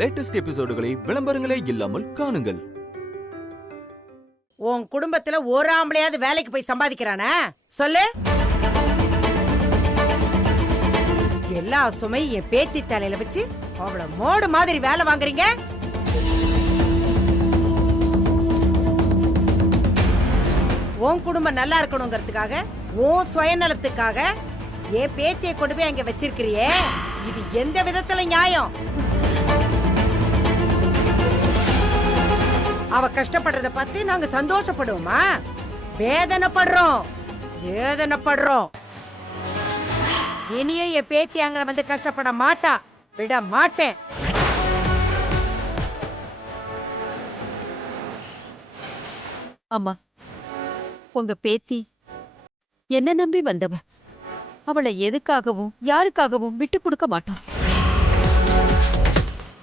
Latest எபிசோடுகளை விளம்பரங்களே இல்லாமல் காணுங்கள். உன் குடும்பத்துல ஒரு ஆம்பளையாவது வேலைக்கு போய் சம்பாதிக்கிறானா சொல்லு. எல்லா சுமையும் என் பேத்தி தலையில வச்சு அவள மோடு மாதிரி வேலை வாங்குறீங்க. உன் குடும்பம் நல்லா இருக்கணுங்கிறதுக்காக, உன் சுயநலத்துக்காக என் பேத்தியை கொண்டு போய் அங்க வச்சிருக்கிறியே, இது எந்த விதத்துல நியாயம்? அவ கஷ்டப்படுறத பார்த்து நாங்க சந்தோஷப்படுவோமா? வேதனைப்படுறோம். இனியும் என் பேத்தி அங்க வந்து கஷ்டப்பட மாட்டா, விட மாட்டேன். அம்மா, உங்க பேத்தி என்ன நம்பி வந்தவ. அவளை எதுக்காகவும் யாருக்காகவும் விட்டு கொடுக்க மாட்டோம்.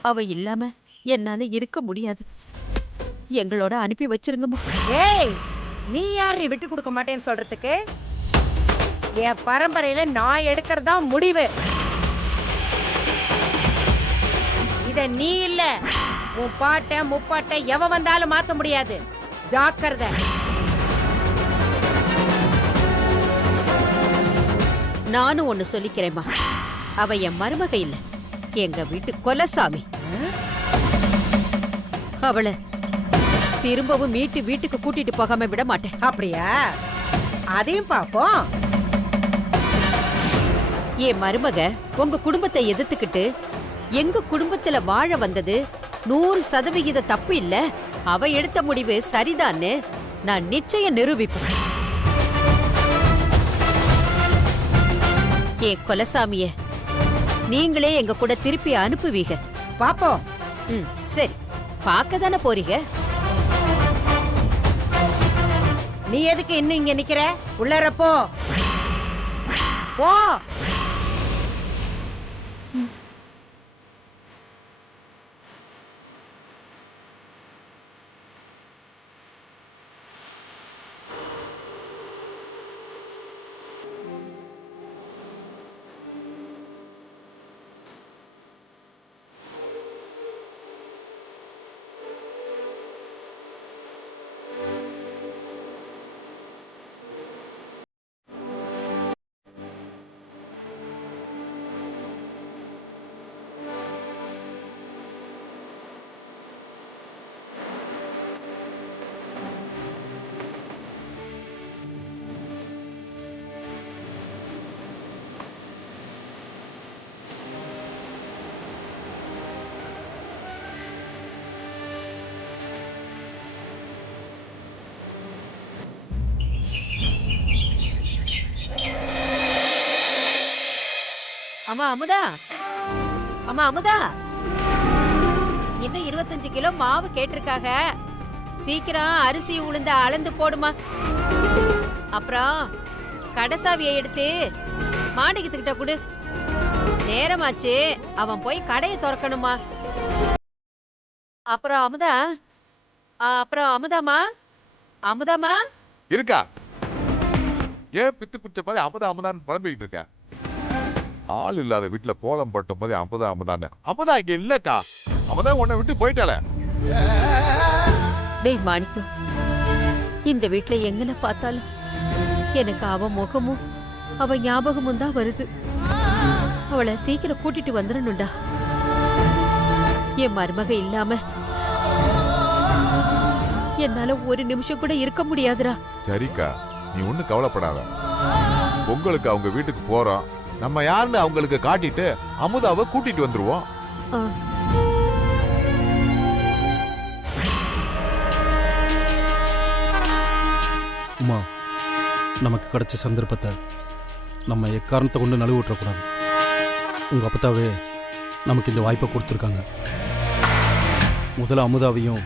அவ இல்லாம என்னால இருக்க முடியாது. எங்களோட அனுப்பி வச்சிருங்கம்மா. ஏய், நீ யாரு விட்டு கொடுக்க மாட்டேன்னு சொல்றதுக்கு? என் பரம்பரையில நான் எடுக்கிறதா முடிவு. இத நீ இல்ல, உன் பாட்ட முப்பாட்ட எவ வந்தாலும் மாத்த முடியாது. ஜாக்கிரதை. நானும் ஒண்ணு சொல்லிக்கிறேம்மா. அவ என் மருமக இல்ல, எங்க வீட்டு கொலசாமி. அவளை திரும்பவும் மீட்டு வீட்டுக்கு கூட்டிட்டு போகாம விட மாட்டேன். அப்படியா? அதையும் பாப்போம். என் மருமக உங்க குடும்பத்தை எதிர்த்துக்கிட்டு எங்க குடும்பத்துல வாழ வந்தது 100% தப்பு இல்ல. அவ எடுத்த முடிவு சரிதான்னு நான் நிச்சயம் நிரூபிப்பேன். என் கொலசாமிய நீங்களே எங்க கூட திருப்பி அனுப்புவீங்க. பாப்போம். சரி, பார்க்க தானே போறீங்க. நீ எதுக்கு இன்னும் இங்க நிக்கிற? உள்ளார போ. போ. அம்மா அமுதா, அம்மா அமுதா, இன்னும் 25 கிலோ மாவு கேட்டிருக்காக. சீக்கிரம் அரிசி உளுந்த அளந்து போடுமா. அப்புறம் கடைசாவியை எடுத்து மாணிக்கத்துக்கிட்ட கொடு. நேரமாச்சு, அவன் போய் கடையை திறக்கணுமா. அப்புறம் அமுதா, அமுதாமா, அமுதாமா இருக்கா? ஏன் பித்து பிடிச்ச மாதிரி அமுதான்னு புலம்பிக்கிட்டு இருக்க? ஆள் இல்லாத வீட்டுல கோலம் போட்ட போது அமுதா இங்க இல்லக்கா. அவதான் உன்னை விட்டு போயிட்டால. டேய் மாணிக்கம், இந்த வீட்டுல எங்கன பார்த்தாலும் எனக்கு அவ முகமும் அவ ஞாபகமும் தான் வருது. அவளை சீக்கிரம் கூட்டிட்டு வந்துடணும்டா. என் மருமக இல்லாம என்னால ஒரு நிமிஷம் கூட இருக்க முடியாதுடா. சரிக்கா, நீ ஒண்ணு கவலைப்படாத. பொங்கலுக்கு அவங்க வீட்டுக்கு போறோம். நம்ம யாருன்னு அவங்களுக்கு காட்டிட்டு அமுதாவை கூட்டிட்டு வந்துருவோம். அம்மா, நமக்கு கிடைச்ச சந்தர்ப்பத்தை நம்ம எக்காரணத்தை கொண்டு நழுவ விட்டுறக்கூடாது. உங்க அப்பத்தாவே நமக்கு இந்த வாய்ப்பை கொடுத்துருக்காங்க. முதல்ல அமுதாவையும்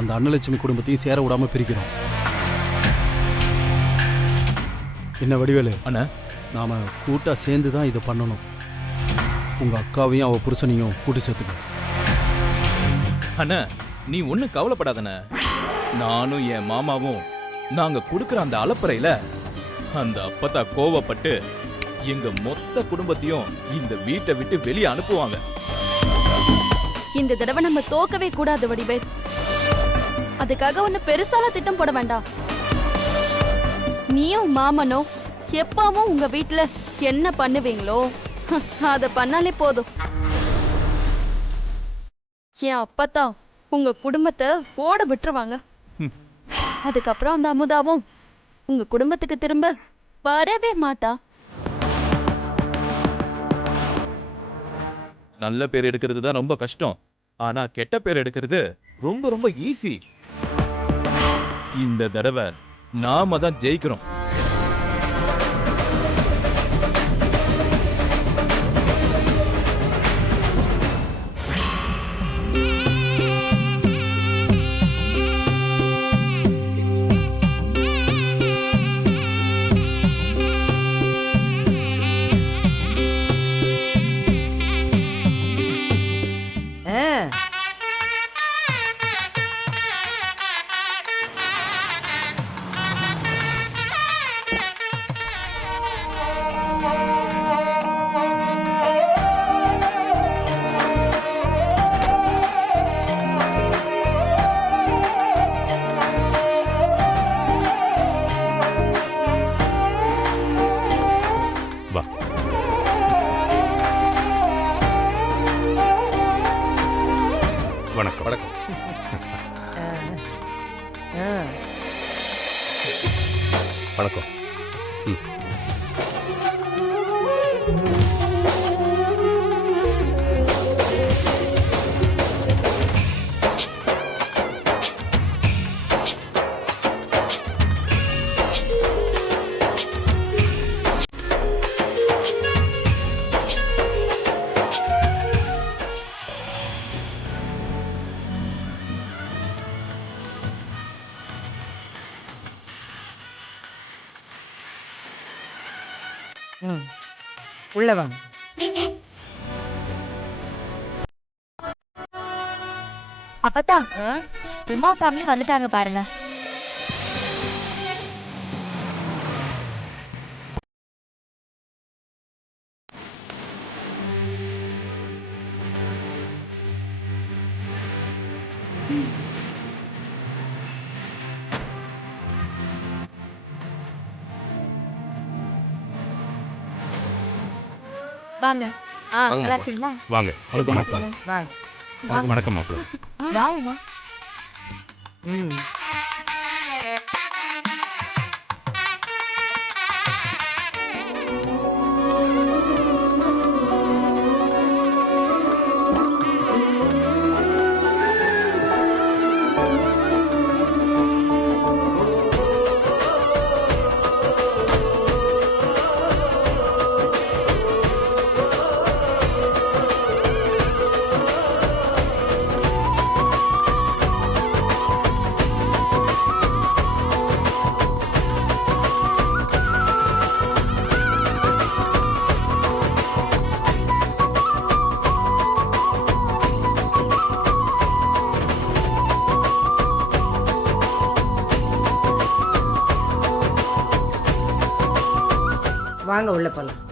அந்த அன்னலட்சுமி குடும்பத்தையும் சேர விடாம பிரிக்கிறோம். என்ன வடிவேலு அண்ணா, நாம கூட்டா சேர்ந்து தான் இதை பண்ணணும். உங்க அக்காவையும் அவ புருஷனையும் கூட்டி சேர்த்துக்க. அண்ணா, நீ ஒன்னும் கவலைப்படாதண்ண. நானும் என் மாமாவும் நாங்க குடுக்கிற அந்த அலப்பறையில அந்த அப்பத்தா கோவப்பட்டு எங்க மொத்த குடும்பத்தையும் இந்த வீட்டை விட்டு வெளியே அனுப்புவாங்க. இந்த தடவை நம்ம தோக்கவே கூடாது வடிவேல். அதுக்காக ஒண்ணு பெருசால திட்டம் போட வேண்டாம். நீயும் மாமனோ எப்பவும் உங்க வீட்டுல என்ன பண்ணுவீங்களோ அத பண்ணாலே போதும். என் அப்பத்தான் உங்க குடும்பத்தை ஓட விட்டுருவாங்க. அதுக்கப்புறம் அந்த அமுதாவும் உங்க குடும்பத்துக்கு திரும்ப வரவே மாட்டா. நல்ல பேர் எடுக்கிறது தான் ரொம்ப கஷ்டம். ஆனா கெட்ட பேர் எடுக்கிறது ரொம்ப ரொம்ப ஈஸி. இந்த தடவை நாம தான் ஜெயிக்கிறோம். வணக்கம். வணக்கம். வணக்கம். உள்ள வாங்க. அப்பதான் உமா ஃபேமிலி வந்துட்டாங்க பாருங்க. வாங்க. நல்லா இருக்கீங்களா? வாங்க. வாங்க. வணக்கம் மாப்பிள்ள. வாங்கம்மா. வாங்க உள்ள போலாம்.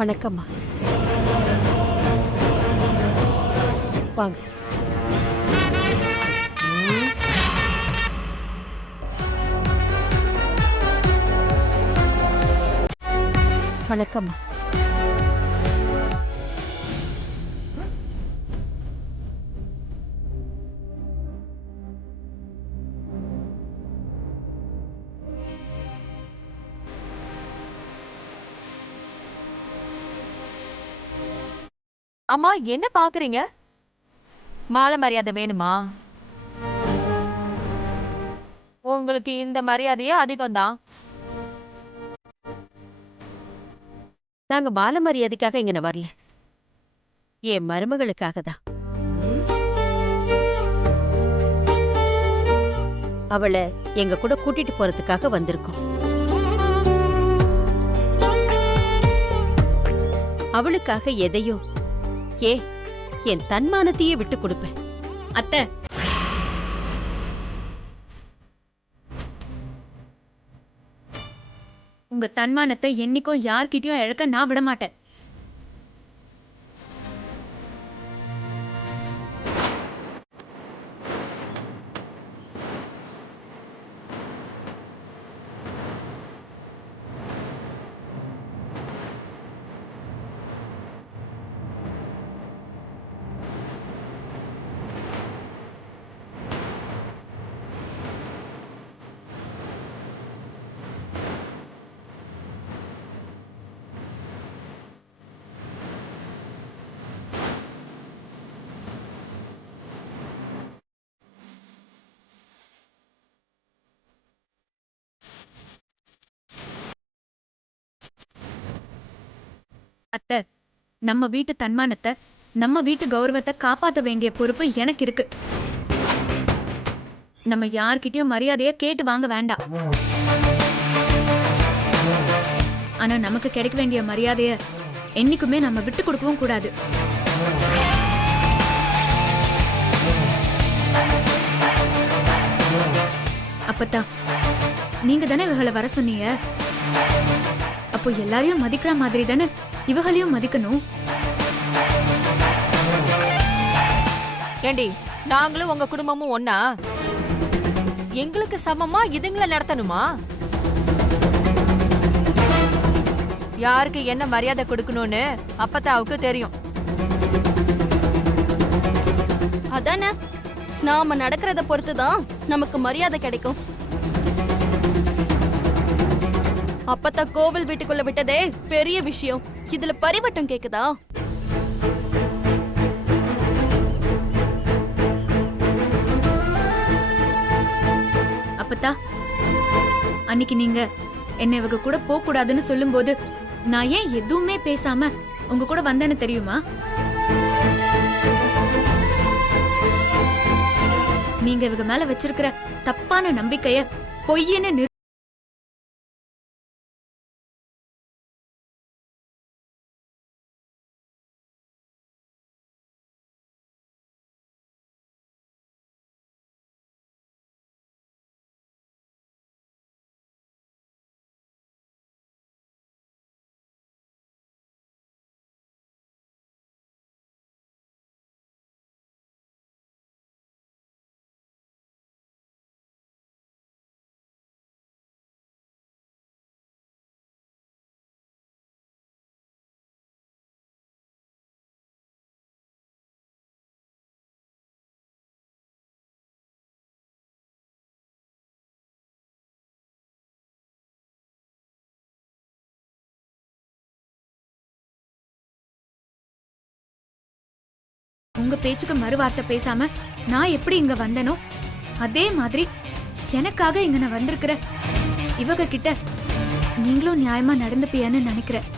வணக்கம்மா. வாங்க. வணக்கம்மா. அம்மா என்ன பாக்குறீங்க? மாலை மரியாதை வேணுமா? உங்களுக்கு இந்த மரியாதையே அதிகம்தான். நாங்க மாலை மரியாதைக்காக இங்க வரல, என் மருமகளுக்காக தான். அவளை எங்க கூட கூட்டிட்டு போறதுக்காக வந்திருக்கோம். அவளுக்காக எதையோ என் தன்மானத்தையே விட்டு கொடுப்பேன். அத்தை, உங்க தன்மானத்தை என்னைக்கும் யார்கிட்டயும் இழக்க நான் விட மாட்டேன். அத்தை, நம்ம வீட்டு தன்மானத்தை, நம்ம வீட்டு கௌரவத்தை காப்பாத்த வேண்டிய பொறுப்பு எனக்கு இருக்கு. நம்ம யார்கிட்டயும் மரியாதைய கேட்டு வாங்க வேண்டாம். ஆனா நமக்கு கிடைக்க வேண்டிய மரியாதைய என்னைக்குமே நம்ம விட்டு கொடுக்கவும் கூடாது. அப்பத்தா, நீங்க தானே இவகளை வர சொன்னீங்க. அப்போ எல்லாரையும் மதிக்கிற மாதிரி தானே இவகளையும் மதிக்கணும். ஏண்டி, நாங்களும் உங்க குடும்பமும் ஒன்னா? எங்களுக்கு சமமா இதுங்களை நடத்தணுமா? யாருக்கு என்ன மரியாதை கொடுக்கணும்னு அப்பத்தாவுக்கு தெரியும். அதானே, நாம நடக்கிறத பொறுத்துதான் நமக்கு மரியாதை கிடைக்கும். அப்பத்தா கோவில் வீட்டுக்குள்ள விட்டதே பெரிய விஷயம். இதுல பரிவட்டம் கேக்குதா? அப்பத்தா, அன்னைக்கு நீங்க என்ன இவங்க கூட போக கூடாதுன்னு சொல்லும்போது நான் ஏன் எதுவுமே பேசாம உங்க கூட வந்தேன்னு தெரியுமா? நீங்க இவங்க மேல வச்சிருக்கிற தப்பான நம்பிக்கைய பொய்ன்னு உங்க பேச்சுக்கு மறுவார்த்தை பேசாம நான் எப்படி இங்க வந்தனோ அதே மாதிரி எனக்காக இங்க நான் வந்திருக்கிற இவங்க கிட்ட நீங்களும் நியாயமா நடந்துப்பியான்னு நினைக்கிறேன்.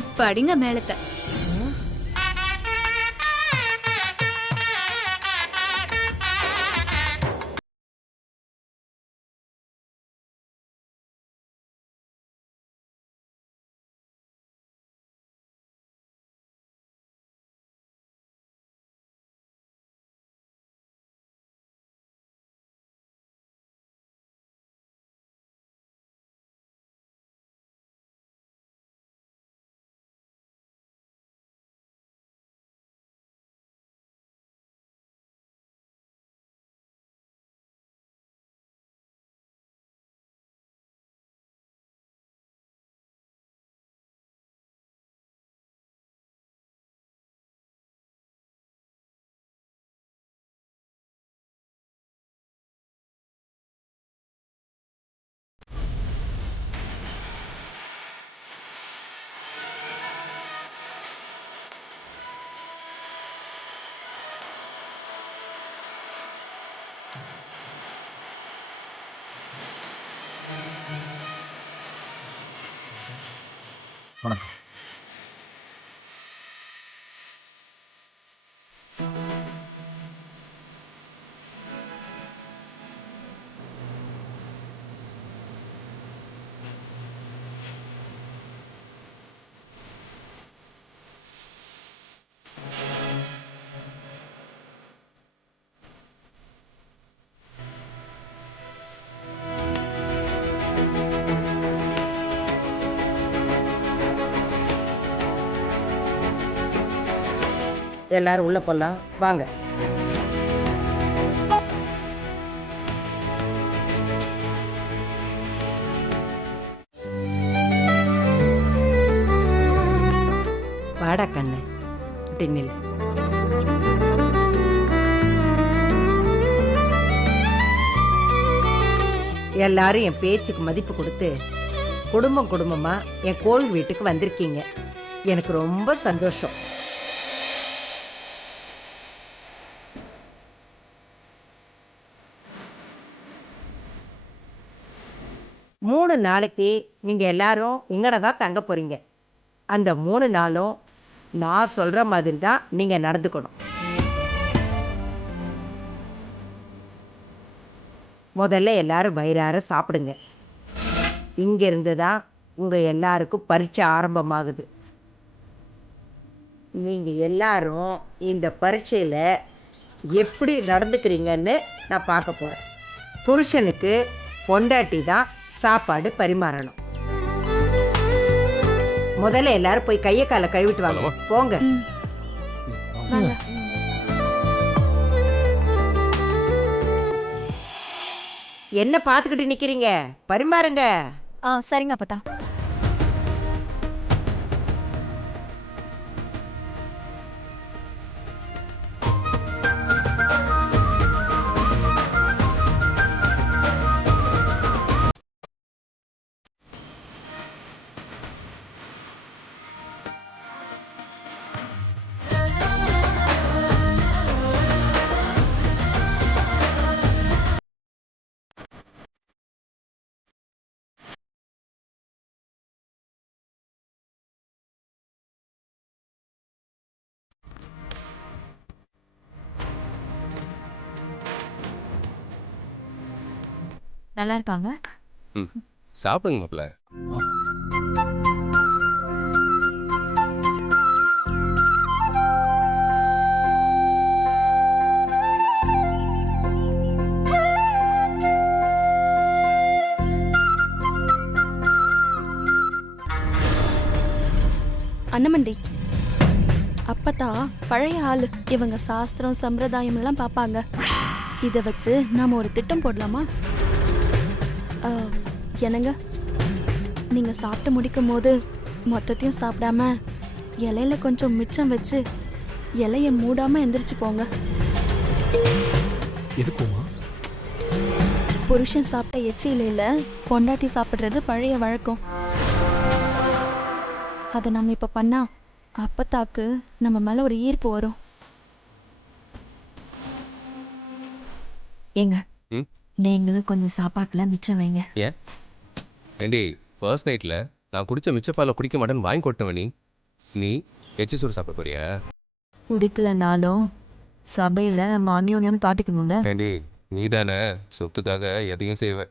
இப்ப அடிங்க மேளத்தை. வணக்கம். எல்லாரும் உள்ள போலாம் வாங்க. வாடா கண்ணு, இப்படி நில்லு. எல்லாரும் என் பேச்சுக்கு மதிப்பு கொடுத்து குடும்பம் குடும்பமா என் கோவில் வீட்டுக்கு வந்திருக்கீங்க. எனக்கு ரொம்ப சந்தோஷம். மூணு நாளைக்கு நீங்க எல்லாரும் இங்கன தான் தங்க போறீங்க. அந்த 3 நாளும் நான் சொல்ற மாதிரி தான் நீங்க நடந்துக்கணும். முதல்ல எல்லாரும் வயிறார சாப்பிடுங்க. இங்க இருந்து தான் உங்க எல்லாருக்கும் பரீட்சை ஆரம்பமாகுது. நீங்க எல்லாரும் இந்த பரீட்சையில எப்படி நடந்துக்கிறீங்கன்னு நான் பார்க்க போறேன். புருஷனுக்கு பொண்டாட்டி தான் சாப்பாடு பரிமாறணும். முதல்ல எல்லாரும் போய் கையை காலை கழுவிட்டு வாங்க. போங்க. என்ன பார்த்துக்கிட்டு நிக்கிறீங்க? பரிமாறுங்க. சரிங்க அப்பத்தா. நல்லா இருக்காங்க. சாப்பிடுங்க மாப்பிள்ள. அண்ணமண்டி, அப்பத்தா பழைய ஆளு. இவங்க சாஸ்திரம் சம்பிரதாயம் எல்லாம் பார்ப்பாங்க. இதை வச்சு நாம ஒரு திட்டம் போடலாமா? என்னங்க, நீங்க சாப்பிட்டு முடிக்கும் போது மொத்தத்தையும் சாப்பிடாம இலையில கொஞ்சம் மிச்சம் வச்சு இலைய மூடாம எந்திரிச்சு போங்க. எதுக்குமா? புருஷன் சாப்பிட்ட எச்சிலையில பொண்டாட்டி சாப்பிடுறது பழைய வழக்கம். அதை நம்ம இப்ப பண்ணா அப்பத்தாக்கு நம்ம மேல ஒரு ஈர்ப்பு வரும். ஏங்க, நீங்களும் கொஞ்சம் சாப்பாட்டுல மிச்சம் வைங்க. ஏன் ஏண்டி, ஃபர்ஸ்ட் நைட்ல நான் குடிச்ச மிச்சப்பால குடிக்க மாட்டேன்னு வாங்கி கொட்டவனி, நீ எச்சி சோறு சாப்பிட போறியா? குடிக்கலனாலும் சபையில அந்யோன்யம் காட்டிக்கணும்ல. ஏண்டி, நீ தானே சொத்துக்காக எதையும் செய்வ.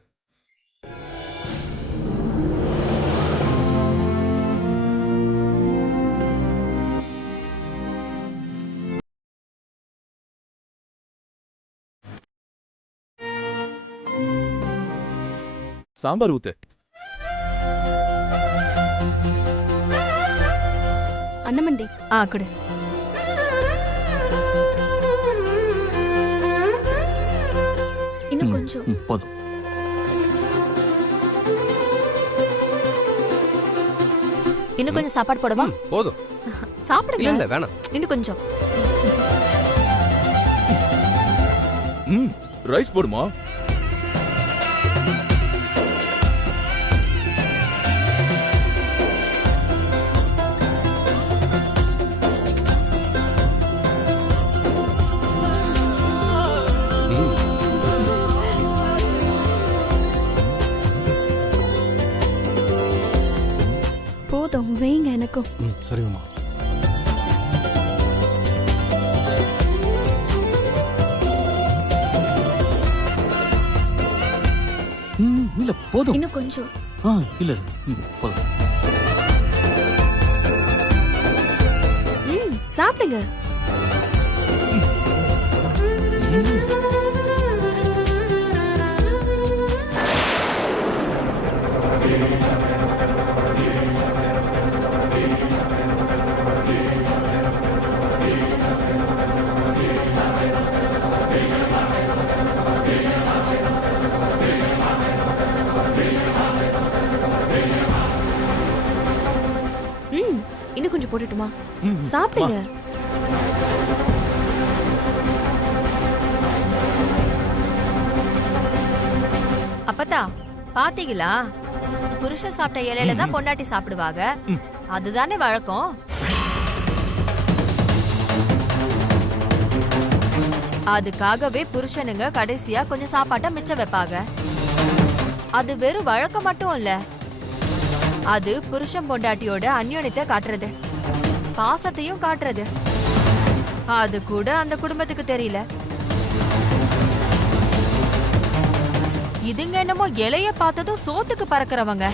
சாம்பார் ஊத்து. அண்ணமண்டி, கொடு. இன்னும் கொஞ்சம். போதும். இன்னும் கொஞ்சம் சாப்பாடு போடவா? போதும். சாப்பிடுங்க. இல்ல வேணாம். இன்னும் கொஞ்சம். ரைஸ் போடுமா? வச்சுக்கோ. ம் சரிங்கம்மா. இல்ல போதும். இன்னும் கொஞ்சம். இல்ல போதும். சாப்பிடுங்க. இன்னும் கொஞ்சம் போட்டுட்டுமா? சாப்பிடுங்க. அப்பத்தா பாத்தீங்களா, புருஷன் சாப்பிட்ட இலையில தான் பொண்டாட்டி சாப்பிடுவாங்க. அதுதானே வழக்கம். அதுக்காகவே புருஷனுங்க கடைசியா கொஞ்சம் சாப்பாட்டை மிச்சம் வைப்பாங்க. அது வெறும் வழக்கம் மட்டும் இல்ல, அது புருஷன் பொண்டாட்டியோட அந்யோன்யத்தை காட்டுறது, பாசத்தையும் காட்டுறது. அது கூட அந்த குடும்பத்துக்கு தெரியல. இதுங்க என்னமோ இலைய பார்த்ததும் சோத்துக்கு பறக்கிறவங்க.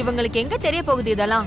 இவங்களுக்கு எங்க தெரிய போகுது இதெல்லாம்?